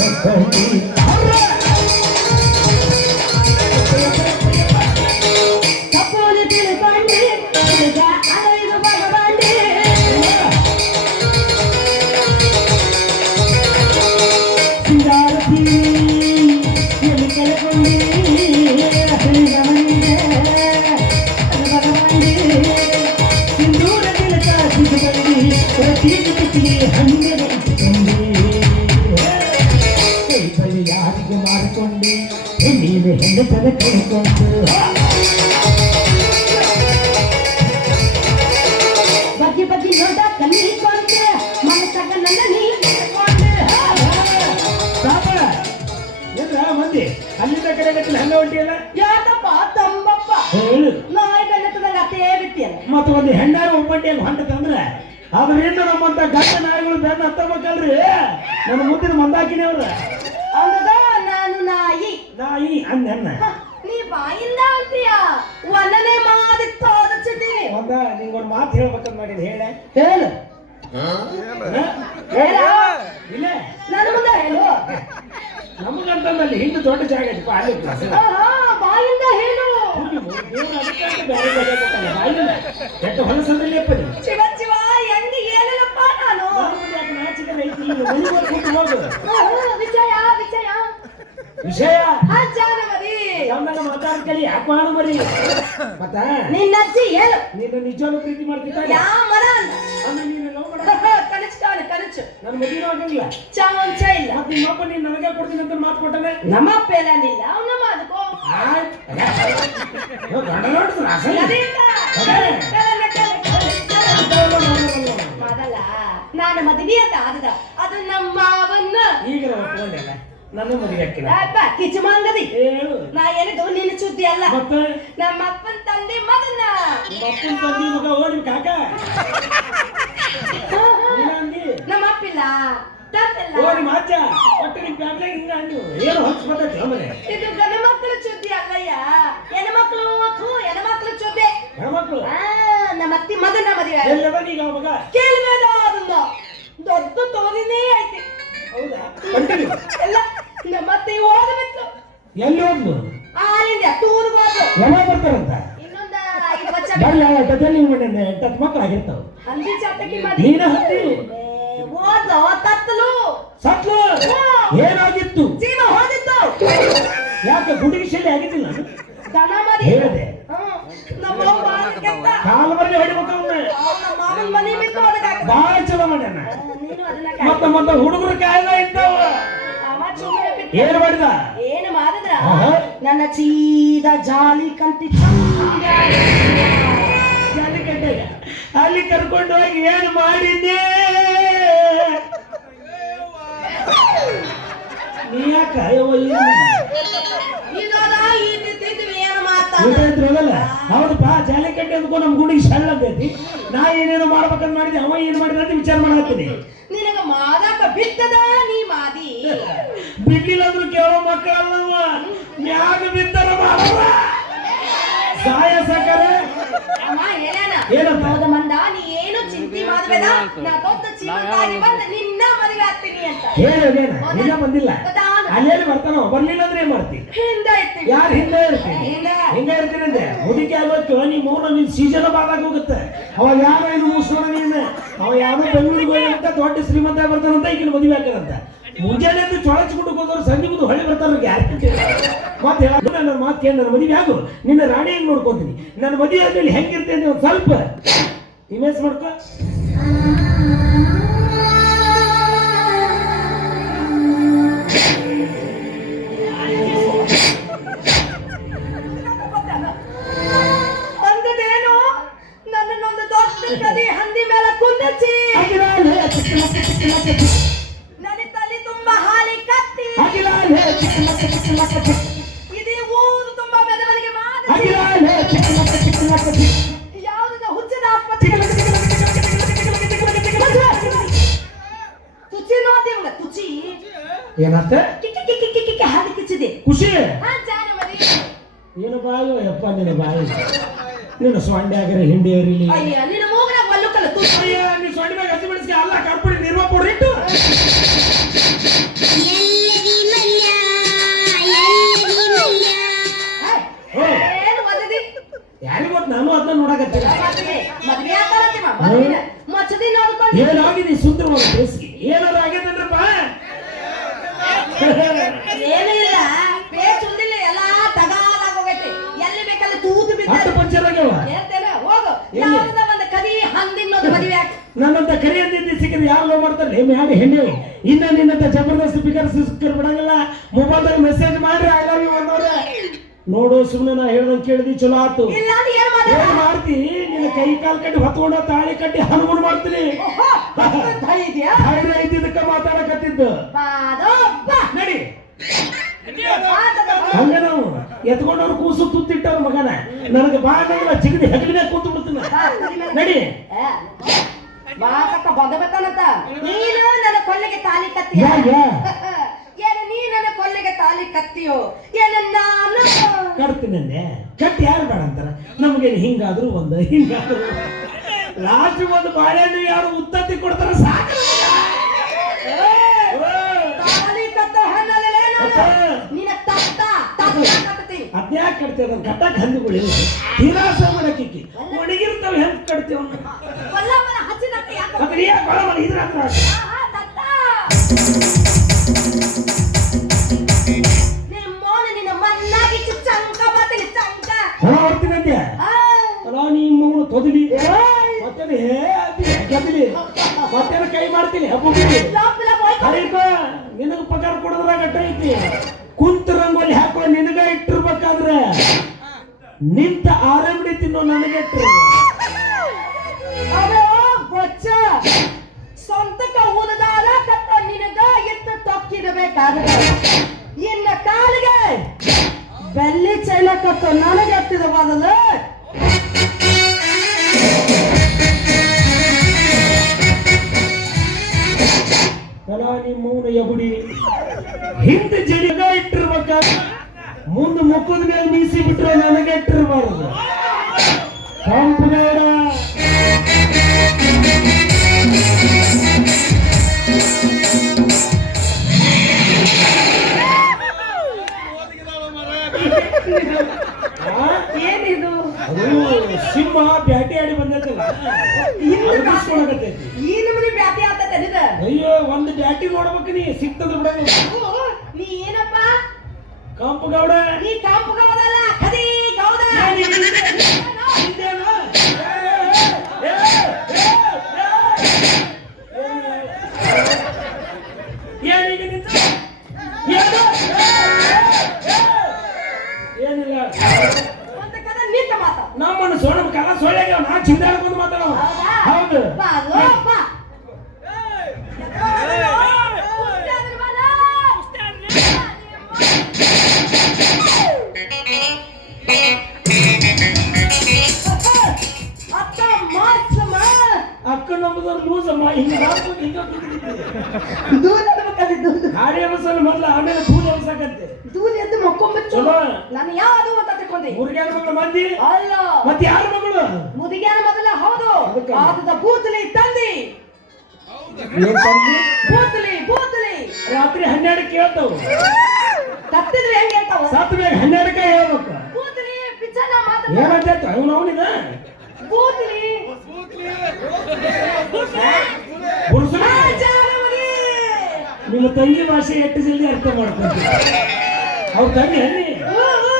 Oh, ಹೆಂಡತರ ಕಳ್ಕೊಂಡು ಬಗ್ಗೆ ಬಗ್ಗೆ ನೋಡ ಕಲಿಕೊಂಡೆ ಮನಸ್ಸಾಗ ನನ್ನ ನೀ ಕಳ್ಕೊಂಡೆ. ಪಾಪ ಏನ್ರ ಮಂದಿ ಅಲ್ಲಿಂದ ಕಡೆ ಗಟ್ಟಲೆ ಹಂಗ ಹೊಂಟಿಯಲ್ಲ ಯಾಕಪ್ಪ ತಂಬಪ್ಪ? ಹೇಳು. ನಾಯಿ ಬೆನ್ನತ್ತದಾಗ ಅತೇ ಬಿಟ್ಟಿಯಲ್ಲ. ಮತ್ತ ಒಂದು ಹೆಣ್ಣಾರ ಒಬ್ಬಂಟಿಯಲ್ಲಿ ಹೊಂಟತಂದ್ರೆ ಅದರಿಂದ ನಮ್ಮಂತ ಗಂಡ ನಾಯಿಗಳು ಬೆನ್ನ ಹತ್ತಬೇಕಲ್ರಿ? ನನ್ನ ಮುದ್ದಿನ ಮಂದಾಕಿನಿ ಅವ್ರ ನಾಯಿ. ನಾಯಿ ಅನ್ನ ನೀ ಬಾಯಿಂದ ಅಂತೀಯ? ಒಲ್ಲನೆ ಮಾಡಿ ತೋರಿಸಿದ್ದೀನಿ ಒಂದ ನಿಂಗೊಂದು ಮಾತು ಹೇಳ್ಬೇಕಂತ ಮಾಡಿದ್ ಹೇಳ. ಹೇಳು. ಹೇಳ. ಇಲ್ಲ. ನನ್ನ ಮುಂದೆ ಹೇಳು. ನಮಗಂತಂದಲ್ಲಿ ಹಿಂದೆ ದೊಡ್ಡ ಜಾಗ ಐತಿ ಅಲ್ಲಿ ಬಾಯಿಂದ ಹೇಳು. ಎಷ್ಟು ಹೊಲಸದಲ್ಲಿ ಅಪ್ಪನಿ ಶಿವ ಶಿವ ಹೆಂಗೆ ಹೇಳಲಪ್ಪ ನಾನು. ಆಹಾ, ವಿಜಯ ವಿಜಯ. ವಿಷಯ? ಅಜ್ಜಾನ ಮರಿ ಯಾವಾಗ ಮಾತಾಡ ಕಲಿ ಯಾಕೆ ಮಾಡು? ಮರಿ ಮತ್ತ? ನಿನ್ನ ಅಜ್ಜಿ ಹೇಳು. ನೀನು ನಿಜವಾಗ್ಲೂ ಪ್ರೀತಿ ಮಾಡ್ತಿದ್ದ ಯಾ ಮರ ಅಂದ್ರೆ ನೀನು ಲವ್ ಮಾಡ. ಕನಸು ಕಾಣು ಕನಸು. ನನ್ನ ಮದುವೆ ಆಗಿಲ್ಲ ಚಾವಂಚ ಇಲ್ಲ. ಮತ್ತೆ ನಿಮ್ಮಪ್ಪ ನೀನು ನನಗೆ ಕೊಡ್ತೀನಿ ಅಂತ ಮಾತು ಕೊಟ್ಟನೆ? ನಮ್ಮ ಪೇಲನಿಲ್ಲ ಅವನಮ್ಮ ಅದಕ್ಕೋ ಗಂಡ ನೋಡಿದ್ರ ಅಸಲಿ ಮೊದಲ ನಾನು ಮದುವೆ ಅಂತ ಆದದ. ಅದು ನಮ್ಮ ಮಾವನ್ನ. ಈಗ ನನ್ನ ಮದುವೆ ಹಾಕಿಲ್ಲ. ಅಪ್ಪ ಹೇಳು. ನಾ ನಿನ್ನ ಸುದ್ದಿ ಅಲ್ಲ. ಮತ್ತೆ? ನಮ್ಮ ಅಪ್ಪನ ತಂದೆ ಮಗನ ಮಕ್ಕಳ ತಂದಿ ಮಗ ಓಡಿ ಕಾಕ. ನೀನ ಅಂದಿ ನಮ್ಮ ಅಪ್ಪಿಲ್ಲ ತಂದಿಲ್ಲ. ಓಡಿ ಮಾಚ. ಒಟ್ಟು ನಿಮ್ ಫ್ಯಾಮ್ಲಿ ಹಿಂಗ ಅಂದು ಏನು ಹೊಂಚ್ ಬರ್ತೈತಿ ಮನೆ ಇದು ಗಂಡ ಮಕ್ಕಳ ಸುದ್ದಿ ಅಲ್ಲಯ್ಯ. ಹೆಣ್ಮಕ್ಳು ಥೂ ಹೆಣ್ಮಕ್ಳ ಸುದ್ದಿ. ಹೆಣ್ಮಕ್ಳು? ಆ, ನಮ್ಮ ಅತ್ತಿ ಮಗನ ಮದುವೆ. ಎಲ್ಲದ ಈಗ ಮಗ? ಕೇಳ್ಬೇಡ ಅದನ್ನ. ದೊಡ್ಡ ತೋರಿನೇ ಐತಿ. ಹೌದಾ? ಎಲ್ಲ ಎಲ್ಲಿ ಹೋದ್ನು ಆಲಿಂದ ಟೂರ್ಗೆ ಯಾವಾಗ ಬರ್ತಾರಂತ ಇನ್ನೊಂದು ಐದು ವರ್ಷ ಬರ್ಲಿ ಎಂಟತ್ತು ಆಗಿರ್ತಾವ ಚಾತಕಿ ಮಾಡಿ ನೀನ ಹತ್ತಿ ಓದ ತತ್ತಲು ಸತ್ಲು ಏನಾಗಿತ್ತು ಜೀವ ಹೋಗಿತ್ತು ಯಾಕೆ ಗುಡಿಗೆ ಶೆಲೆ ಆಗಿದ್ದಿಲ್ಲ ದನ ಮರಿ ಹೇಳಿದೆ. ನಮ್ಮ. ಕಾಲ ಬರಲಿ ಹೊಡಿಬೇಕು ಅವನ್ನ ನಮ್ಮ ಮಾವನ್ ಮನೆ ಬಿಟ್ಟು ಅದಕ್ಕೆ ಬಾಳ ಚಲೋ ಮಾಡ್ಯಾನ ನೀನು ಅದನ್ನ ಮತ್ತ ಮತ್ತ ಹುಡುಗರು ಕಾಯ್ದ ಇದ್ದಾವ ಅವ ಏನ್ ಮಾಡಿದ. ನನ್ನ ಚೀದ ಜಾಲಿ ಕಂತಿ ಅಲ್ಲಿ ಕರ್ಕೊಂಡು ಹೋಗಿ ಏನು ಮಾಡಿದ್ದೆ? ನೀ ಯಾಕ ಹೌದಪ್ಪ ಜಾಲಿಕಟ್ಟೆ ಅಂದ್ಕೊ ನಮ್ ಗುಡಿಗೆ ಸಣ್ಣ ಅಂತೈತಿ ನಾ ಏನೇನೋ ಮಾಡ್ಬೇಕಂತ ಮಾಡಿದೆ ಅವ ಏನ್ ಮಾಡಿದ ಅಂತ ವಿಚಾರ ಮಾಡತ್ತೀನಿ ನಿನಗ ಮಾದಕ ಬಿತ್ತದ ನೀ ಮಾದಿ? ಬಿಡ್ಲಿಲ್ಲ ಅಂದ್ರು ಕೇಳೋ ಮಕ್ಕಳಲ್ಲವ ಮ್ಯಾಗ ಬಿದ್ದಾರ ಮಾಡವ ಸಹಾಯ ಅಮ್ಮ ಹೇಳಣ ಏನಂತ? ಹೌದ ಮಂದ ನೀ ಏನು ಚಿಂತೆ ಮಾಡಬೇಡ. ನಾ ದೊಡ್ಡ ಜೀವನದಾಗಿ ಬಂದ ನಿನ್ನ ಮದುವೆ ಆಗ್ತೀನಿ ಅಂತ. ಹೇಳೇನ ನಿನ್ನ ಬಂದಿಲ್ಲ? ಅಲ್ಲೇನು ಬರ್ತಾನೋ? ಬರ್ಲಿಲ್ಲ ಅಂದ್ರೆ ಏನ್ ಮಾಡ್ತಿ? ಹಿಂದೆ ಇರ್ತೀನಿ. ಯಾರು ಹಿಂದೆ ಇರ್ತೀನಿ? ಹಿಂದೆ. ಹಿಂಗ ಇರ್ತೀನಂತೆ ಮುದುಕಿ ಆಗೋತ್ತು ನೀ ಮೌನ ನಿನ್ ಸೀಸನ್ ಬಾದಾಗ ಹೋಗುತ್ತೆ. ಅವಾಗ ಯಾರ ಏನು ಮುಗಿಸೋಣ ನೀನು. ಅವ ಯಾರೋ ಬೆಂಗಳೂರಿಗೆ ಹೋಗಿರಂತ ದೊಡ್ಡ ಶ್ರೀಮಂತ ಬರ್ತಾನಂತ ಈಗಿನ ಮದುವೆ ಹಾಕ್ಯಾರಂತ ಮುಂಜಾನೆ ಚೊಳಚ್ಕೊಂಡು ಹೋದವ್ರು ಸಂಜೆ ಮುಂದೆ ಹೊಳೆ ಬರ್ತಾರ ಯಾರು ಮತ್ತೆ ಹೇಳ ನನ್ನ ಮಾತು ಕೇಳಿ ನನ್ನ ಮದುವೆ ಆಗು. ನಿನ್ನ ರಾಣಿ ಹೆಂಗ್ ನೋಡ್ಕೊಂತೀನಿ? ನನ್ನ ಮದುವೆ ಆದ್ಮೇಲೆ ಹೆಂಗಿರ್ತೇನೆ ಒಂದು ಸ್ವಲ್ಪ ಇಮೇಜ್ ಮಾಡ್ಕೊ. ಅಂದದೇನು ನನ್ನನ್ನೊಂದು ಚಿಕ್ಕಮಕ್ಕ ಹುಚ್ಚಿನ ತುಚಿ ಏನಂತ ಕಿಕ್ಕಿ ಕಿಕ್ಕಿ ಕಿಕ್ಕಿ ಕಿಕ್ಕಿ ಹಾದಿ ಕಿಚ್ಚಿದೆ ಖುಷಿ ಹಾ ಏನು ಬಾಯೋ ಯಪ್ಪ ನಿನ್ನ ಬಾಯಿ ನೀನು ಸೊಂಡೆ ಆಗರೆ ಹಿಂಡಿ ಅಯ್ಯ ನಿನ್ನ ತುಚಿ ಆಗ ನನ್ನಂತ ಕರಿ ಅಂದಿದ್ದು ಸಿಕ್ಕಿದ್ರೆ ಯಾರು ಲೋ ಮಾಡ್ತಾರೆ? ನಿಮ್ಮ ಯಾರು ಹೆಣ್ಣು ಇನ್ನ ನಿನ್ನಂತ ಜಬರ್ದಸ್ತ್ ಸ್ಪೀಕರ್ ಸಿಕ್ಕರ್ ಬಿಡಂಗಿಲ್ಲ. ಮೊಬೈಲ್ದಾಗ ಮೆಸೇಜ್ ಮಾಡ್ರಿ ಐ ಲವ್ ಯು ಅನ್ನೋರೆ. ನೋಡು ಸುಮ್ಮನೆ ನಾ ಹೇಳ್ದಂಗೆ ಕೇಳಿದಿ ಚಲೋ ಆತು. ಏನ್ ಮಾಡ ಏನ್ ಮಾಡ್ತಿ? ನಿನ್ನ ಕೈ ಕಾಲ್ ಕಟ್ಟಿ ಹೊತ್ಕೊಂಡ ತಾಳಿ ಕಟ್ಟಿ ಹನುಮನ್ ಮಾಡ್ತೀನಿ. ಧೈರ್ಯ ಇದ್ದಿದ್ದಕ್ಕ ಮಾತಾಡಕತ್ತಿದ್ದು. ನಡಿ. ಹಂಗ ನಾವು ಎತ್ಕೊಂಡವ್ರು ಕೂಸು ತುತ್ತಿಟ್ಟವ್ರ ಮಗನ. ನನಗೆ ಬಾ ಅನ್ನಂಗಿಲ್ಲ ಚಿಗಡಿ ಹೆಗಲಿನ ಕೂತು ಬಿಡ್ತೀನಿ. ನಡಿ. ಮಾತಕ್ಕ ಬಂದಬೇಕನ್ನತ್ತ. ನೀನು ನನ್ನ ಕೊಲ್ಲಿಗೆ ತಾಲಿ ಕತ್ತಿ ಯಾ ಯಾ. ಏನು ನೀ ನನ್ನ ಕೊಲ್ಲಿಗೆ ತಾಲಿ ಕತ್ತಿಯೋ? ಏನು ನಾನು? ಕಟ್ತೀನಿ ಅಂದೆ. ಕಟ್ಟಿ ಯಾರು ಬೇಡ ಅಂತಾರ? ನಮಗೇನು ಹಿಂಗಾದ್ರು ಒಂದು ಹಿಂಗಾದ್ರು ಲಾಸ್ಟ್ ಒಂದು ಬಾಳೆಹಣ್ಣು ಯಾರು ಉತ್ತತ್ತಿ ಕೊಡ್ತಾರ ಸಾಕು ತಾಲಿ ಕತ್ತ ಹಣ್ಣಲ್ಲೇ ನಾನು ನಿನ್ನ ತತ್ತ ಅದ್ಯಾಕೆ ಕಟ್ತೇವೆ ಅದನ್ನ ಕಟ್ಟಕ್ಕೆ ಹಂದಿಗಳಿಲ್ಲ ನಿರಾಶ ಮಾಡಕ್ಕಿಕ್ಕಿ ಒಣಗಿರ್ತಾವೆ ಹೆಂಗ್ ಕಟ್ತೇವ ಹಚ್ಚಿನತ್ತ ಯಾಕೆ ಕೊಳ ಮಾಡಿ ಇದ್ರ ಹತ್ರ ನಿನ್ನ ಆ, ಅಲ್ಲ ನಿಮ್ಮ ಮಗನು ತೊದಲಿ? ಮತ್ತೇನು? ಹೇ ಅದಿ ಗದಲಿ ಮತ್ತೇನು ಕೈ ಮಾಡ್ತೀನಿ? ಹಬ್ಬಕ್ಕೆ ನಿನಗ ಪಗಾರ ಕೊಡೋದ್ರಾಗ ಅಡ್ಡ ಐತಿ. ಕುಂತ ರಂಗೋಲಿ ಹಾಕೋ ನಿನಗ ಇಟ್ಟಿರ್ಬೇಕಾದ್ರೆ ನಿಂತ ಆರಂಭಿ ತಿನ್ನೋ ನನಗೆ ಇಟ್ಟಿರು ಈ ನಮೂನಿ ಬ್ಯಾಟಿ ಆಗ್ತದೆ ನಿದ ಅಯ್ಯೋ ಒಂದು ಬ್ಯಾಟಿ ನೋಡ್ಬೇಕು ನೀ ಸಿಕ್ತದ ಬಿಡೋದು ನೀ ಏನಪ್ಪ? ಕಂಪು ಗೌಡ. ನೀ ಕಾಂಪು ಅಲ್ಲ ಕದಿ ಗೌದ ನಂಬುದವ್ರು ಲೂಸ್ ಅಮ್ಮ ಹಿಂಗೆ ಮಾಡ್ಕೊಂಡು ಹಿಂಗೆ. ದೂರ ಇರ್ಬೇಕದು ದೂರ. ಗಾಡಿ ಎಬ್ಸಲ್ಲ ಮೊದ್ಲು ಆಮೇಲೆ ಪೂಜೆ ಎಬ್ಸಕತ್ತೆ ದೂರ ಎದ್ದು ಮಕ್ಕೊಂಬಚ್ಚು. ಚಲೋ ನಾನು ಯಾವುದು ಅಂತ ತಿಳ್ಕೊಂಡೆ ಮುರುಗೇನ ಮಗಳು ಮಂದಿ? ಅಲ್ಲ. ಮತ್ತೆ ಯಾರು ಮಗಳು? ಮುದಿಗ್ಯಾನ ಮೊದಲ ಹೌದು. ಅದಕ್ಕೆ? ಆದದ ಬೂತಲಿ ತಂದಿ. ಏನ್ ತಂದಿ? ಬೂತಲಿ ಬೂತಲಿ ರಾತ್ರಿ ಹನ್ನೆರಡಕ್ಕೆ ಹೇಳ್ತಾವು ತತ್ತಿದ್ರೆ ಹೆಂಗೆ ಅಂತಾವ? ಸತ್ ಮೇಲೆ ಹನ್ನೆರಡಕ್ಕೆ ಹೇಳ್ಬೇಕು. ಬೂತಲಿ ಪಿಚ್ಚನ ಮಾತ್ರ ಏನಂತ ಅವನು ನಿಮ್ಮ ತಂಗಿ ಭಾಷೆ ಎಷ್ಟು ಜಲ್ದಿ ಅರ್ಥ ಮಾಡ್ಕೊಂತೀವಿ ಅವ್ರ ತಂಗಿ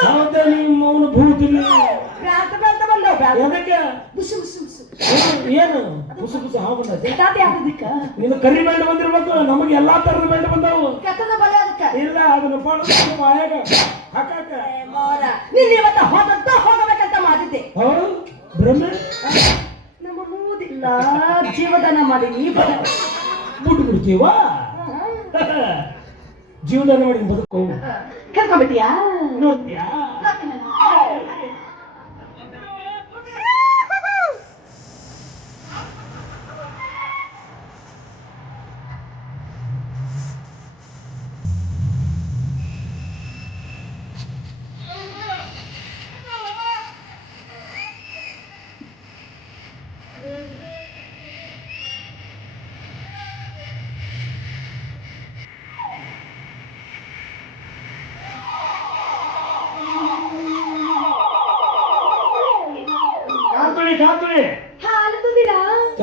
ಹೌದ ನಿಮ್ಮ ಅವನು ಭೂತಿಲಿ? ಎದಕ್ಕೆ? ಬುಸು ಬುಸು ಬುಸು. ಏನು- ಏನು? ಹಾವು ಬಂದೈತೆ ತಾತಿ ಹಾಕದಿಕ್ಕ ನೀನು ಕರಿ ಬೆಂಡ್ ಬಂದಿರ್ಬೇಕು ನಮಗೆ ಎಲ್ಲಾ ತರದ ಬೆಂಡ್ ಬಂದಾವು. ಇಲ್ಲ ಅದನ್ನ ಪಡೆದು ಬಾಯಾಗ ಹಾಕಾಕ. ನೀನ್ ಇವತ್ತ ಹೋದಂತ ಹೋಗಬೇಕಂತ ಜೀವದಾನ ಮಾಡಿ ನೀ ಬಿಟ್ಟು ಬಿಡ್ತೀವ ಜೀವನ ಮಾಡಿ ಬದುಕು. ಕರ್ಕೊಂಡ್ಬಿಟ್ಟಿಯಾ ನೋಡ್ತೀಯಾ?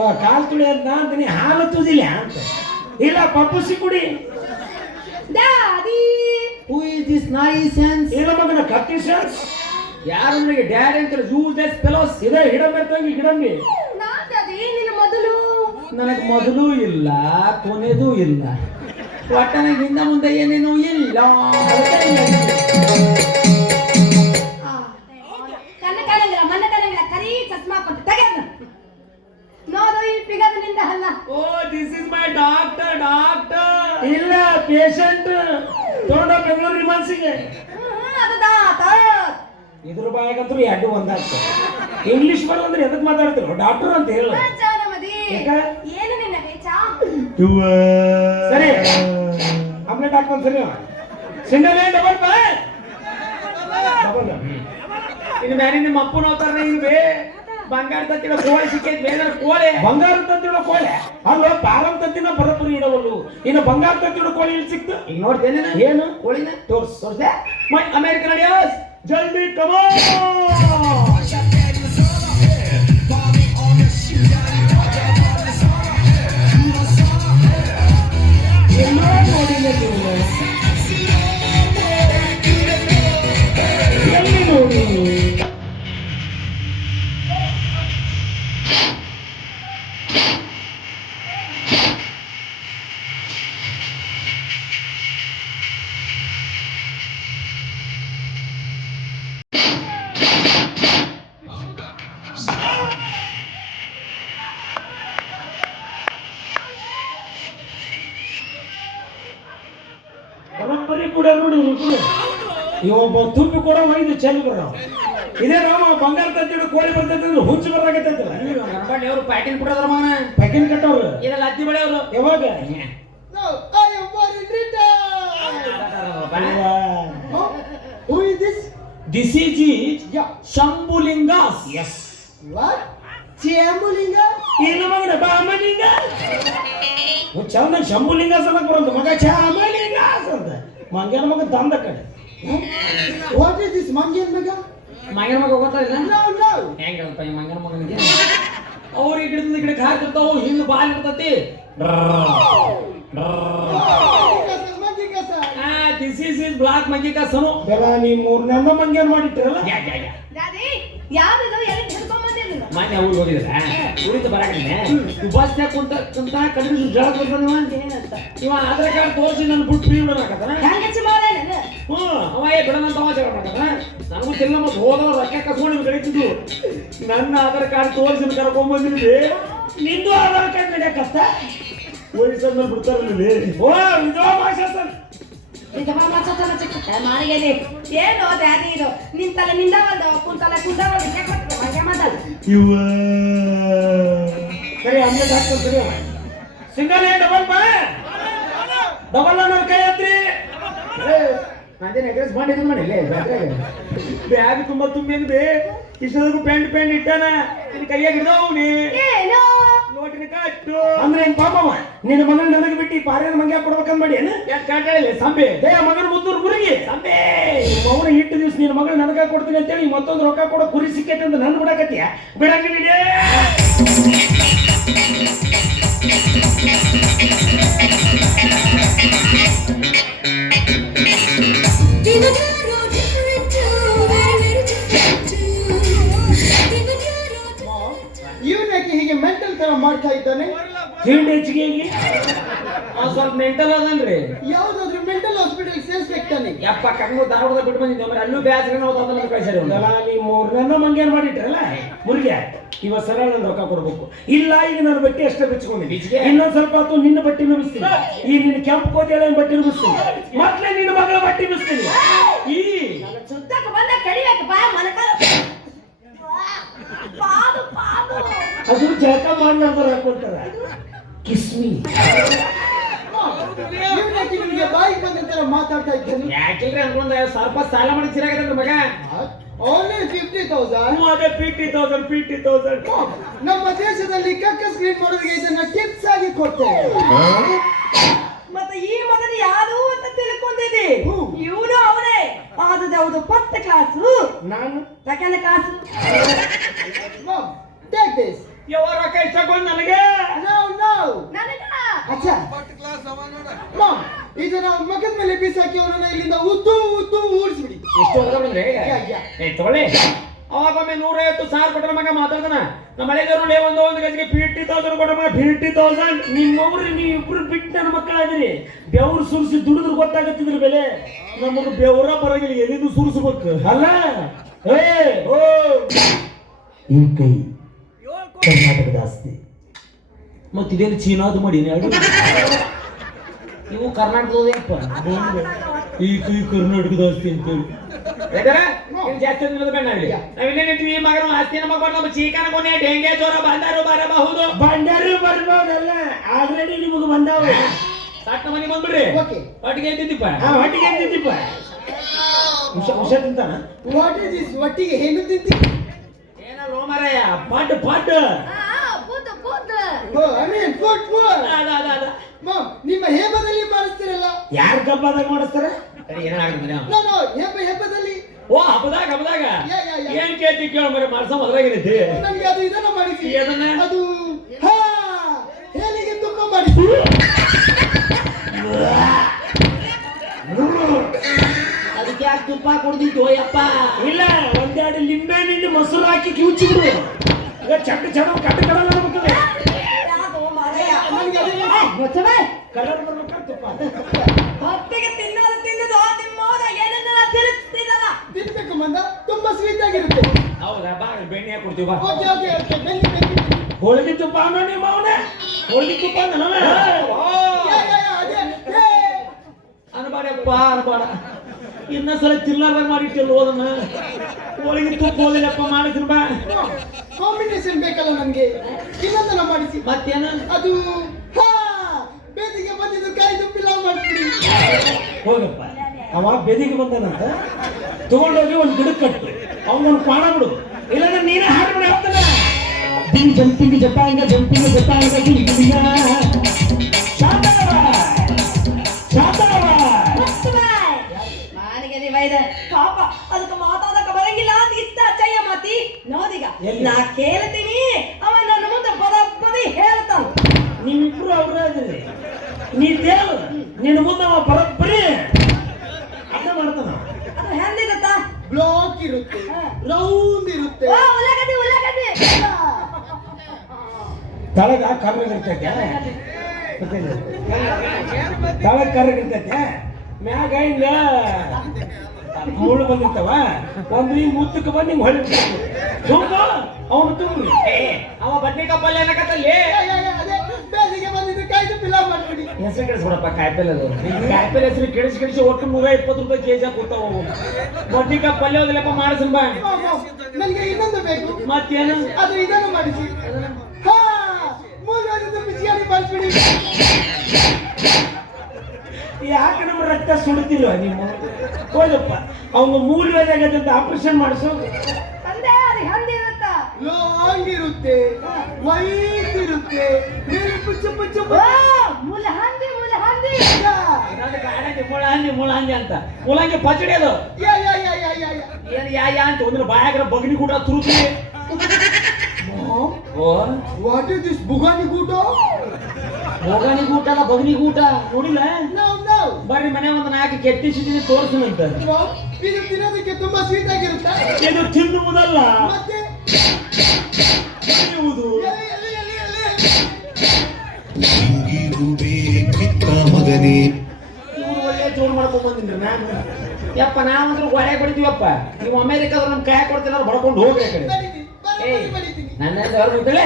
ತುದಿರಾ ತುಳಿಯೋದ್ ಕಾಲ್ ತುಳಿ ಅಂತ ನೀ ಅಂತೀನಿ ಹಾಲು ತುದಿಲ್ಲ ಅಂತ. ಇಲ್ಲ ಪಪ್ಪುಸಿ ಕುಡಿ ದಿಸ್ ನೈಸ್ ಸ್ಯಾನ್ಸ್ ಇಲ್ಲ ಮಗನ ಕತ್ತಿಸನ್ಸ್ ಯಾರು ನನಗೆ ಡ್ಯಾಡ್ ಅಂತ ಯೂಸ್ಲೆಸ್ ಫೆಲೋಸ್ ಇದೆ ಹಿಡಂಬೆ ತಂಗಿ ಹಿಡಂಬಿ ಮೊದಲು. ನನಗೆ ಮೊದಲು ಇಲ್ಲ ಕೊನೆದು ಇಲ್ಲ. ಒಟ್ಟ ನನಗೆ ಹಿಂದೆ ಮುಂದೆ ಏನೇನು ಇಲ್ಲ. Doctor doctor. ಇಲ್ಲ ಪೇಷಂಟ್ ತಗೊಂಡ ಬೆಂಗಳೂರು ಮನ್ಸಿಗೆ. ಹ್ಮ್, ಅದು ದಾತ ಇದ್ರ ಬಾಯಾಗಂತೂ ಎರಡು ಒಂದಾಗ್ತದೆ ಇಂಗ್ಲಿಷ್ ಅಂದ್ರೆ ಎದಕ್ ಮಾತಾಡ್ತಿರೋ? ಡಾಕ್ಟರ್ ಅಂತ ಹೇಳು? ಏನು ನಿನ್ನ ಸರಿ. ಆಮೇಲೆ ಡಾಕ್ಟರ್ ಸರಿ ಸಿಂಗಲ್ ಡಬಲ್ ಬಾ ಡಬಲ್ ಇನ್ನು ಮ್ಯಾಲೆ ನಿಮ್ಮ ಅಪ್ಪನ ಅವತಾರ ಇಲ್ವೇ? ಬಂಗಾರ ತತ್ತಿನ ಕೋಳಿ ಸಿಕ್ಕೈತಿ ಬೇರೆ ಕೋಳಿ. ಬಂಗಾರ ತಿಳೋ ಕೋಳಿ? ಅಲ್ಲ ಪಾರಂ ತತ್ತಿನ ಬರಪುರಿ ಇಡವಲ್ಲು. ಇನ್ನು ಬಂಗಾರ ತಂತಿಡೋ ಕೋಳಿ ಇಲ್ಲಿ ಸಿಕ್ತು? ಈಗ ನೋಡ್ತೇನೆ ಏನು? ಕೋಳಿನ. ತೋರ್ಸ್. ತೋರ್ಸೆ. ಮೈ ಅಮೇರಿಕನ್ ಅಡಿಯಾಸ್ ಜಲ್ದಿ ಕಮೋ ಎಲ್ಲೋ ನೋಡಿಲ್ಲ ದಿಸ್ ಈಸ್ ಈಸ್ Yeah. ಶಂಭುಲಿಂಗಾಸ್ ಎಸ್ What? Chiamulinga? ಇಲ್ಲ ಮಗನ ಬಾಮಲಿಂಗ. ಚಂದ ಶಂಭುಲಿಂಗಾಸ್ ಅನ್ನಕ್ ಬರೋದು ಮಗ ಚಾಮಲಿಂಗ ಅಂತ ಮಂಗ್ಯಾನ ಮಗ ತಂದ ಕಡೆ. Is this Mangan Mega? ಮಂಗನ ಮಗ ಗೊತ್ತಾಗಿಲ್ಲ No, ನೋ ಹೆಂಗ್ ಹೇಳಪ್ಪ ಈ ಮಂಗನ ಮಗನಿಗೆ? ಅವ್ರು ಈ ಗಿಡದಿಂದ ಗಿಡಕ್ಕೆ ಹಾಕಿರ್ತಾವ ಹಿಂದೆ ಬಾಲ್ ಇರ್ತತಿ Mangikasa, this is is black ಮಂಗಿ ಕಸನು. ಬೆಲ ನೀ ಮೂರ್ನೆಂದ ಮಂಗ್ಯಾನ ಮಾಡಿಟ್ಟಿರಲ್ಲ? ದಾದಿ ಯಾವ್ದು ಎಲ್ಲಿ ಹಿಡ್ಕೊಂಬಂದಿಲ್ಲ ಮೊನ್ನೆ ಅವ್ರು ಹೋಗಿದ್ರ ಉಳಿತು ಬರಾಕಿದ್ನೆ ಬಸ್ ಕುಂತ ಕುಂತ ಕಡಿಮೆ ಜಳ ಬರ್ತಾನ ಏನಂತ? ಇವ ಆಧಾರ್ ಕಾರ್ಡ್ ತೋರಿಸಿ ನನ್ನ ಬಿಟ್ಟು ಫ್ರೀ ಬಿಡೋಣಕತ್ತಾನ ಹೆಂಗ ಮಾಡೋಣ ಹ್ಞೂ ಅವ ಏ ಬಿಡೋಣ ಅಂತ ಅವಾಜ್ ಮಾಡಕತ್ತಾನ ನನಗೂ ತಿಲ್ಲ ಮತ್ತೆ ಹೋದವ್ರು ರೊಕ್ಕ ಕಸ್ಕೊಂಡು ಕಳಿತಿದ್ದು. ನನ್ನ ಆಧಾರ್ ಕಾರ್ಡ್ ತೋರಿಸಿ ಕರ್ಕೊಂಬಂದಿರಿ ನಿಂದು ಆಧಾರ್ ಕಾರ್ಡ್ ನಡೆಯಕತ್ತ ಬಿಡ್ತಾರೆ ಬಿಡ್ತಾರಲ್ಲ ಓ ವಿಧವಾ ಭಾಷಾ ಸರ್. ಏನು ಇದು? ನಿನ್ ತಲೆ ನಿಂದ ಕುಂತಲೆ ಕುಂದ ಇವ. ಸರಿ ಸಿಂಗಲ್ ಏ ಡಬಲ್ ಬಾ. ಡಬಲ್ ಅನ್ನೋ ಕೈ ಹತ್ರಿ ನಾನೇನು ಎಗ್ರೆಸ್ ಮಾಡಿದ್ದು ಮಾಡಿಲ್ಲ ಬ್ಯಾಗ್ ತುಂಬಾ ತುಂಬಿ ಬೇ. ಇಷ್ಟೊಂದು ಪ್ಯಾಂಟ್ ಪ್ಯಾಂಟ್ ಇಟ್ಟಾನ. ನಿನ್ನ ಕೈಯಾಗ ಹಿಡ್ದವ್ನಿ ಏನು? ನೋಟಿನ ಕಟ್ಟು. ಅಂದ್ರೆ ಏನ್ ಪಾಪ ನಿನ್ನ ಮಗನ ನನಗೆ ಬಿಟ್ಟು ಈ ಪಾರ್ಯನ ಮಂಗ್ಯ ಕೊಡ್ಬೇಕಂತ ಮಾಡಿ ಏನು? ಯಾಕೆ ಕಾಟಾಳಿಲ್ಲ ಸಂಬೆ. ಏ ಮಗನ ಮುದ್ದೂರು ಗುರಿಗೆ. ಸಂಬೆ. ಮೌನ ಹಿಟ್ಟು ದಿವಸ ನಿನ್ನ ಮಗನ ನನಗೆ ಕೊಡ್ತೀನಿ ಅಂತೇಳಿ ಮತ್ತೊಂದು ರೊಕ್ಕ ಕೊಡೋ ಕುರಿ ಸಿಕ್ಕೈತೆ ಅಂತ ನನ್ನ ಬಿಡಕತ್ತೀಯ? ಬಿಡಂಗಿಲ್ಲ ತಿಂಡಿ ಹೆಚ್ಚಿಗೆ ಸ್ವಲ್ಪ ಮೆಂಟಲ್ ಅದನ್ರಿ ಯಾವ್ದಾದ್ರು ಮೆಂಟಲ್ ಹಾಸ್ಪಿಟಲ್ ಸೇರ್ಸ್ಬೇಕು ತಾನೆ. ಯಪ್ಪ ಕಣ್ಣು ದಾರದ ಬಿಟ್ಟು ಬಂದಿದ್ದೆ. ಆಮೇಲೆ ಅಲ್ಲೂ ಬ್ಯಾಸ್ಗೆ ನಾವು ತಂದ್ರೆ ಕಳ್ಸಾರಿ ಅಲ್ಲ ನೀ ಮೂರ್ನೆಲ್ಲ ಮಂಗ್ಯಾನ ಮಾಡಿಟ್ರಲ್ಲ? ಮುರುಗೆ ಇವ ಸರಳ ನನ್ನ ರೊಕ್ಕ ಕೊಡ್ಬೇಕು. ಇಲ್ಲ ಈಗ ನನ್ನ ಬಟ್ಟೆ ಅಷ್ಟೇ ಬಿಚ್ಕೊಂಡಿದ್ದೀನಿ ಬಿಚ್ಗೆ? ಇನ್ನೊಂದ್ ಸ್ವಲ್ಪ ಹೊತ್ತು ನಿನ್ನ ಬಟ್ಟೆ ನುಡಿಸ್ತೀನಿ. ಈ ನಿನ್ನ ಕೆಂಪು ಕೋಟೆ ಬಟ್ಟೆ ನುಡಿಸ್ತೀನಿ. ಮತ್ತೆ ನಿನ್ನ ಮಗಳ ಬಟ್ಟೆ ನುಡಿಸ್ತೀನಿ. ಈ ಸುತ್ತಕ್ಕೆ ಬಂದ ಕಡಿಬೇಕು ಬಾ ಮನಕಾಲ ಅದು ಜಳಕ ಮಾಡಿ ನಂತರ ಹಾಕೊಳ್ತಾರ ಕಿಸ್ಮಿ ಬಂದ ಮಾತಾಡ್ತಾ ಇದ್ದೀನಿ ಯಾಕಿಲ್ರಿ ಅನ್ಕೊಂಡ? ಸ್ವಲ್ಪ ಸಾಲ ಮಾಡಿ ಚಿರಾಗದ ಮಗ. ಓನ್ಲಿ ಫಿಫ್ಟಿ ತೌಸಂಡ್ ಅದೇ ಫಿಫ್ಟಿ ತೌಸಂಡ್ ಫಿಫ್ಟಿ ತೌಸಂಡ್ ನಮ್ಮ ದೇಶದಲ್ಲಿ ಕಕ್ಕ ಸ್ಕ್ರೀನ್ ಮಾಡೋರಿಗೆ ಇದನ್ನ ಟಿಪ್ಸ್ ಆಗಿ ಕೊಡ್ತೇವೆ. ಮತ್ತೆ ಈ ಮೊದಲು ಯಾರು ಅಂತ ತಿಳ್ಕೊಂಡಿದ್ದೆ. ಇವನು ಅವರೇ ಆದದ್ದು ಹೌದು ಪತ್ತ ಕ್ಲಾಸು ನಾನು. Second class take this. ಯಾವ ರೊಕ್ಕ ಇಷ್ಟಕೊಂಡ್ ನನಗೆ. ನನಗ? ಅಚ್ಚಾ. Mom, ಇದನ್ನ ಮಗದ ಮೇಲೆ ಬೀಸಾಕಿ ಅವನನ್ನ ಇಲ್ಲಿಂದ ಉದ್ದು ಉದ್ದು ಊಡಿಸ್ಬಿಡಿ ಎಷ್ಟು. ಏ ತಗೊಳ್ಳಿ. ಅವಾಗ ಒಮ್ಮೆ ನೂರೈವತ್ತು ಸಾವಿರ ಕೊಟ್ಟರೆ ಮಗ ಮಾತಾಡ್ತಾನ. ನಮ್ಮ ಮಳೆಗಾರು ಒಂದು ಒಂದು ಗಜಿಗೆ ಫಿಫ್ಟಿ ತೌಸಂಡ್ ಕೊಟ್ಟ ಮಗ ಫಿಫ್ಟಿ ತೌಸಂಡ್ ನಿಮ್ಮವ್ರು ನೀವು ಇಬ್ರು ಬಿಟ್ಟು ನನ್ನ ಮಕ್ಕಳಾದ್ರಿ ಬೆವ್ರು ಸುರಿಸಿ ದುಡಿದ್ರು ಗೊತ್ತಾಗತ್ತಿದ್ರ ಬೆಲೆ. ನಮಗೆ ಬೆವರ ಬರಂಗಿಲ್ಲ ಎಲ್ಲಿದು ಸುರಿಸ್ಬೇಕು. ಅಲ್ಲ? ಏ ಓ. ಈ ಕೈ ಕರ್ನಾಟಕದ ಆಸ್ತಿ. ಮತ್ತೆ ಇದೇನು ಚೀನಾದು ಮಾಡೀನಿ ಅಡು ಇವು ಕರ್ನಾಟಕದಪ್ಪ ಈ ಕೈ ಕರ್ನಾಟಕದ ಆಸ್ತಿ ಅಂತೇಳಿ ಜಾಸ್ತಿ ಬೇಡ ನಾವಿಲ್ಲಿ. ಈ ಮಗನ ಆಸ್ತಿ ನಮ್ಮ ಕೊಟ್ಟು ಚೀಕನ ಕೊನೆ ಡೆಂಗೆ ಜ್ವರ ಬಂದರು ಬರಬಹುದು. ಬಂಡಾರು ಬರ್ಬೋದಲ್ಲ ಆಲ್ರೆಡಿ ನಿಮಗೆ ಬಂದಾವ. ಸಾಕ್ ಮನೆ ಬಂದ್ಬಿಡ್ರಿ. ಓಕೆ. ಒಟ್ಟಿಗೆ ಎದ್ದಿದ್ದೀಪ ಆ ಹೊಟ್ಟಿಗೆ ಎಂತಿದ್ದೀಪ ಹುಷ ಹುಷ ತಿಂತಾನ? ವಾಟ್ ಇಸ್ ದಿಸ್ ತಿಂತಿ ಮಾರಾಯ ಪಾಟ್ ಪಾಟ್ ಬುದ್ಧ ಬುದ್ಧ ಓ ಐ ಮೀನ್ ಅದ ಅದ ಅದ ಮಾಮ್ ನಿಮ್ಮ ಹೇಬದಲ್ಲಿ ಮಾಡಿಸ್ತಿರಲ್ಲ? ಯಾರ ಕಬ್ಬದಾಗ ಮಾಡಿಸ್ತಾರ? ಸರಿ ನೋ ನೋ ಹೆಬ್ಬ ಹೆಬ್ಬದಲ್ಲಿ. ಓ ಹಬ್ಬದಾಗ ಹಬ್ಬದಾಗ. ಯಾ, ಯಾ, ಯಾ. ಏನ್ ಕೇಳ್ತಿ ಕೇಳ ಮರೆ ಮಾಡ್ಸ ಮೊದಲಾಗಿರುತ್ತೆ ನನಗೆ ಅದು ಇದನ್ನ ಮಾಡಿಸಿ. ಏನನ್ನ? ಅದು ಹಾ ಹೇಲಿಗೆ ತುಪ್ಪ ಮಾಡಿಸಿ ಅದಕ್ಕೆ ಯಾಕೆ ತುಪ್ಪ ಕುಡ್ದಿತ್ತು ಅಯ್ಯಪ್ಪ? ಇಲ್ಲ ಒಂದೆರಡು ಲಿಂಬೆ ನಿಂದ ಮೊಸರು ಹಾಕಿ ಕಿವುಚಿದ್ರು ಈಗ ಚಟ್ಟ ಚಡ ಕಟ್ಟ ಕಡಲ ಮುಚ್ಚಬೇ ಕಲರ್ ಬರ್ಬೇಕಾದ್ರೆ ತುಪ್ಪ? ಹೊತ್ತಿಗೆ ತಿನ್ನೋದು ತಿನ್ನೋದು ನಿಮ್ಮ ಮೋದ ಏನನ್ನ ತಿರುಗಿಸ್ತಿದಲ್ಲ ತಿನ್ಬೇಕು ಮಂದ ತುಂಬಾ ಸ್ವೀಟ್ ಆಗಿರುತ್ತೆ ಹೌದಾ? ಬಾ ಬೆಣ್ಣೆ ಹಾಕಿ ಕೊಡ್ತೀವಿ ಬಾ. Okay okay okay. ಬೆಣ್ಣೆ ಬೆಣ್ಣೆ. ಹೋಳಿಗೆ ತುಪ್ಪ ಅನ್ನೋ ನಿಮ್ಮ ಅವನ ಹೋಳಿಗೆ ತುಪ್ಪ ಅನ್ನೋ ಅನ್ಬಾಡಪ್ಪ ಅನ್ಬಾಡ. ಇನ್ನೊಂದ್ಸಲ ಚಿಲ್ಲರ್ದಾಗ ಮಾಡಿಟ್ಟಿಲ್ಲ ಅದನ್ನ? ಹೋಳಿಗೆ ತುಪ್ಪ ಹೋಲಿಲ್ಲಪ್ಪ ಮಾಡಿದ್ರು ಬಾ. ಕಾಂಬಿನೇಷನ್ ಬೇಕಲ್ಲ ನಮ್ಗೆ? ಇನ್ನೊಂದನ ಮಾಡಿಸಿ. ಮತ್ತೇನ? ಅದು ಹಾ! ಬೇದಿಗೆ ಬಂದಿದ್ದು ಕಾಯಿ ತುಪ್ಪಿಲ್ಲ ಮಾಡಿಸ್ಬಿಡಿ. ಹೋಗಪ್ಪ. ಅವ ಬೆದಿಗೆ ಬಂದನಂತ ತಗೊಂಡೋಗಿ ಒಂದು ಗಿಡ ಕಟ್ಟು ಅವನೊಂದು ಪಾಣ ಬಿಡು. ಇಲ್ಲಾಂದ್ರೆ ನೀನೇ ಹಾಡು ಬಿಡಿ ಹೋಗ್ತಾನೆ ದಿಂಗ್ ಜಂಪಿಂಗ್ ಜಪಾಂಗ ಜಂಪಿಂಗ್ ಜಪಾಂಗ ಗಿಂಗಿಯ ಶಾಂತನವ. ಶಾಂತನವ. ಅದಕ್ಕೆ ಮಾತಾಡಕ ಬರಂಗಿಲ್ಲ ಅಂತ ಇತ್ತ ಅಚ್ಚಯ್ಯ ಮಾತಿ ನೋದೀಗ ಎಲ್ಲಿ? ನಾ ಕೇಳ್ತೀನಿ ಅವ ನನ್ನ ಮುಂದೆ ಪದ ಪದಿ ಹೇಳ್ತಾನ ನೀವಿಬ್ರು ಅವ್ರ ಇದ್ರಿ ನೀ ದೇವ್ ನಿನ್ನ ಮುಂದೆ ಅವ ಬರೋಬ್ಬರಿ ಅದ ಮಾಡ್ತಾನ ಅದು ಹೆಂದಿರುತ್ತ ಬ್ಲಾಕ್ ಇರುತ್ತೆ ಹಾ. ರೌಂಡ್ ಇರುತ್ತೆ ಓ ಉಳ್ಳಾಗಡ್ಡಿ ಉಳ್ಳಾಗಡ್ಡಿ ತಳಗ ಕರ್ರಗ ಇರ್ತೈತೆ ತಳಗ ಕರ್ರಗ ಇರ್ತೈತೆ ಮ್ಯಾಗ ಹಿಂಗ ಮುಳ್ಳು ಬಂದಿರ್ತಾವ? ಒಂದು ಹಿಂಗ್ ಮುತ್ತಕ್ಕೆ ಬಂದು ಹಿಂಗ್ ಹೊಳಿ ತುಂಬ ಅವನು ತುಂಬ ಅವ ಬದ್ನಿ ಕಪ್ಪಲ್ಲಿ ಏನಕತ್ತಲ್ಲಿ ಹೆಸರು ಕೆಡಿಸ್ಬಿಡಪ್ಪ ಕಾಯಿಪಲ್ಲೆ ಅದು. ಕಾಯಿಪಲ್ಲೆ ಹೆಸರು ಕೆಡಿಸಿ ಕೆಡಿಸಿ ಒಟ್ಟು ನೂರ ಇಪ್ಪತ್ತು ರೂಪಾಯಿ ಕೆಜಿ ಹಾಕುತ್ತಾವ ಕೊಡ್ತಾವ ಬದ್ನಿಕಾಯಿ ಪಲ್ಯ ಹೋದಿಲ್ಲಪ್ಪ ಮಾಡಿಸ್ರಿ ಬಾ. ನನಗೆ ಇನ್ನೊಂದು ಬೇಕು. ಮತ್ತೇನು? ಅದು ಇದನ್ನು ಮಾಡಿಸಿ. ಹಾ ಮೂರು ಬಿಸಿಯಾಗಿ ಮಾಡಿಸ್ಬಿಡಿ ಯಾಕೆ ನಮ್ಮ ರಕ್ತ ಸುಡುತ್ತಿಲ್ವ ನಿಮ್ಮ? ಹೋದಪ್ಪ ಅವನು ಮೂಲ್ಯದಾಗದಂತ ಆಪರೇಷನ್ ಮಾಡಿಸು. ತಂದೆ ಅದು ಹೆಂದಿರುತ್ತ ಲಾಂಗ್ ಇರುತ್ತೆ ವೈಟ್ ಇರುತ್ತೆ ಮೇಲೆ ಪುಚ್ಚ. ಪುಚ್ಚ ಮುಲ ಹಂದಿ ಮುಲ ಹಂದಿ. ಮುಳಂಗಿ ಮುಳಂಗಿ ಅಂತ. ಮುಳಂಗಿ ಪಚಡಿ ಅದು. ಯಾ ಯಾ ಯಾ ಯಾ ಯಾ ಯಾ. ಏನು ಯಾ ಯಾ ಅಂತ ಒಂದ್ರ ಬಾಯಾಗ್ರ ಬಗ್ನಿ ಕೂಡ ಓ ವಾಟ್ ಇಸ್ ದಿಸ್ ಬುಗಾನಿ ಕೂಟ ಬೋಗನಿ ಗೂಟ ಅಲ್ಲ ಬಗನಿ ಗೂಟ. ನೋಡಿಲ್ಲ? ನೌ ನೌ ಬರ್ರಿ ಮನೆ ಒಂದು ನಾಲ್ಕು ಕೆತ್ತಿಸಿದ್ದೀನಿ ತೋರಿಸಿನಂತ ಇದು ತಿನ್ನೋದಕ್ಕೆ ತುಂಬಾ ಸ್ವೀಟ್ ಆಗಿರುತ್ತಾ? ಇದು ತಿನ್ನುವುದಲ್ಲ. ಮತ್ತೆ? ಕಿತ್ತ ಮಗನೇ. ಇವ್ರು ಒಳ್ಳೆ ಜೋರ್ ಮಾಡ್ಕೊಂಡ್ ಬಂದಿನ್ರಿ ನಾನು ಯಪ್ಪ ನಾವಂದ್ರೆ ಒಳ್ಳೆ ಕೊಡ್ತೀವಪ್ಪ ನೀವು ಅಮೇರಿಕಾದ್ರು ನಮ್ ಕಾಯ ಕೊಡ್ತೀರ ಬಡ್ಕೊಂಡು ಹೋಗ್ರಿ ಆ ಕಡೆ. ನನ್ನ ಹೊರ ಬಿಟ್ಟಲೆ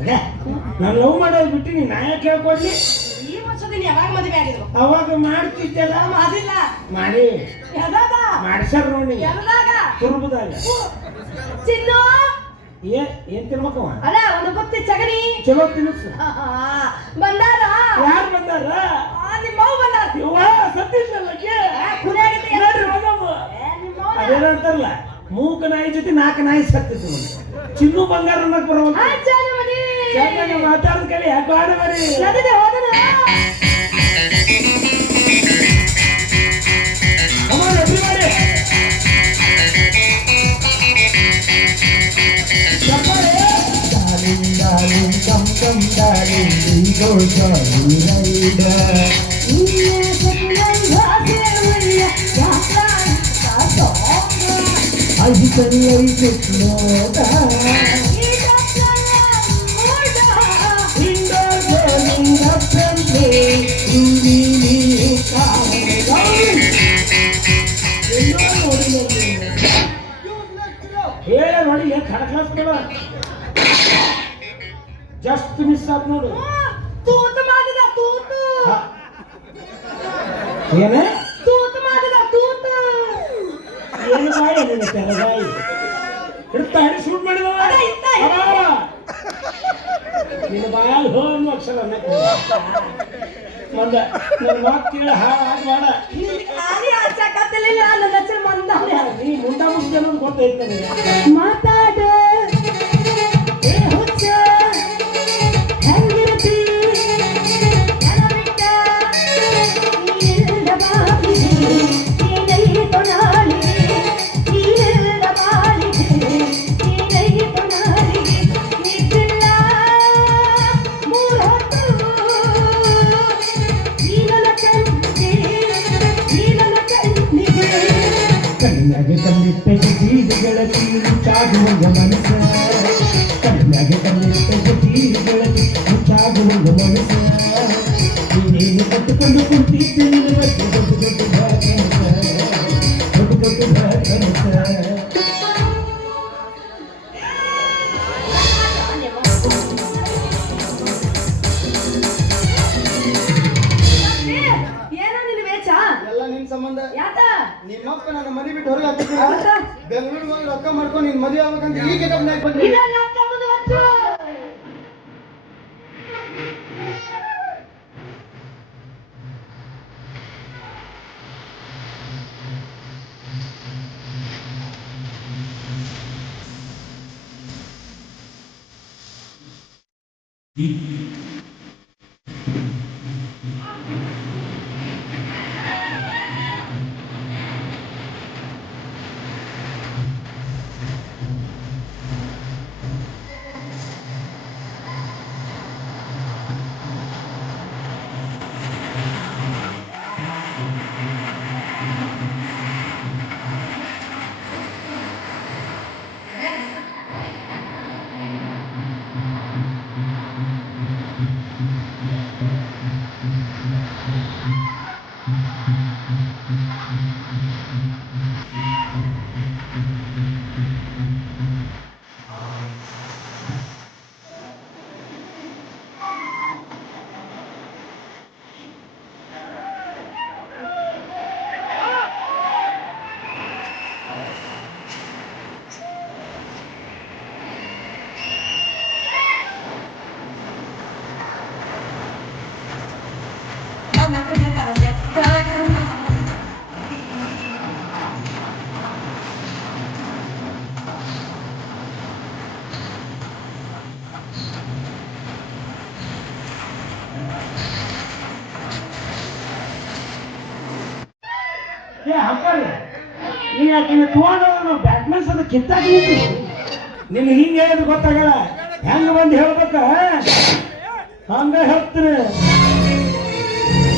ಅದೇ? ನಾನು ಲವ್ ಮಾಡೋದು ಬಿಟ್ಟಿನಿ ನಾ ಯಾಕೆ ಹೇಳ್ಕೊಡ್ಲಿ? ಈ ವರ್ಷದಿಂದ ಯಾವಾಗ ಮದುವೆ ಆಗಿದ್ರು ಅವಾಗ ಮಾಡ್ತಿದ್ದೆಲ್ಲ? ಅದಿಲ್ಲ. ಮಾಡಿ. ಯಾವಾಗ ಮಾಡಿಸ್ಯಾರ ನೋಡಿ ಯಾವಾಗ ತುರುಬದಾಗ. ಚಿನ್ನು. ಏ ಏನ್ ತಿನ್ಬೇಕವ? ಅಲ್ಲ ಒಂದು ಬುತ್ತಿ ಚಗನಿ ಚಲೋ ತಿನ್ನಿಸು. ಬಂದಾರ? ಯಾರು ಬಂದಾರ? ನಿಮ್ಮ ಮಾವು ಬಂದಾರ ಯವ್ವ ಸತ್ತಿದ್ಲಲ್ಲಕ್ಕೆ ಅದೇನಂತಾರಲ್ಲ ಮೂಕ ನಾಯಿ ಜೊತೆ ನಾಲ್ಕು ನಾಯಿ ಸತ್ತಿತ್ತು. ಚಿನ್ನು ಬಂಗಾರ ಅನ್ನಕ್ ಬರುವಂತ ಮಾತಾಡದ ಕಲಿ ಯಾಕೆ ಆಡ ಬರೀ Come on, everybody. ಚಪ್ಪಾಳೆ. Darling, ಹೇಳ ನೋಡಿ ಏನ್ ಥರ್ಡ್ ಕ್ಲಾಸ್ ಬೇಡ ಜಸ್ಟ್ ಮಿಸ್ ಆತ್ ನೋಡು ತೂತು ಮಾಡಿದ ತೂತು. ಏನೇ ತೂತು ಮಾಡಿದ ತೂತು ಏನು ಬಾಯಿ ನಿನ್ನ ಶೂಟ್ ಮಾಡಿದವ. ನಿನ್ನ ಬಾಯಲ್ಲಿ ಹೋ ಅನ್ನೋ ಅಕ್ಷರ ಅನ್ನಕ್ಕೆ ಮಂದ ನನ್ನ ಮಾತು ಕೇಳಿ ಹಾಳಾಗಬೇಡ ಆಲಿ ಹಚ್ಚಕತ್ತಿಲ್ಲ ನನ್ನ ಹಚ್ಚ ಮಂದವ್ರೆ ನೀ ಮುಂಡ ಮುಗ್ದೆ ಅನ್ನೋದು ಗೊತ್ತೈತೆ ನನಗೆ. ಮಾತಾಡ ನೀನೇನು ಕಟ್ಟಿಕೊಂಡು ಕುಂತಿದ್ದೆ ನಿನ್ನ ಬಗ್ಗೆ ದೊಡ್ಡ ದೊಡ್ಡ ನಿನ್ ಸಂಬಂಧ. ನಿಮ್ಮಪ್ಪ ನನ್ನ ಮನೆ ಬಿಟ್ಟು ಹೊರಗೆ ಹಾಕಿದ್ರು? ಬೆಂಗಳೂರಿಗೆ ಹೋಗಿ ರೊಕ್ಕ ಮಾಡ್ಕೊಂಡು ನಿನ್ ಮದುವೆ ಆಗ್ಬೇಕಂತ ಈಗ ಗೆಟಪ್ನಾಗ ಕಿತ್ತಾಗಿ ಹಿಂಗೆ ಗೊತ್ತಾಗಲ್ಲ. ಹೆಂಗ ಬಂದು ಹೇಳ್ಬೇಕ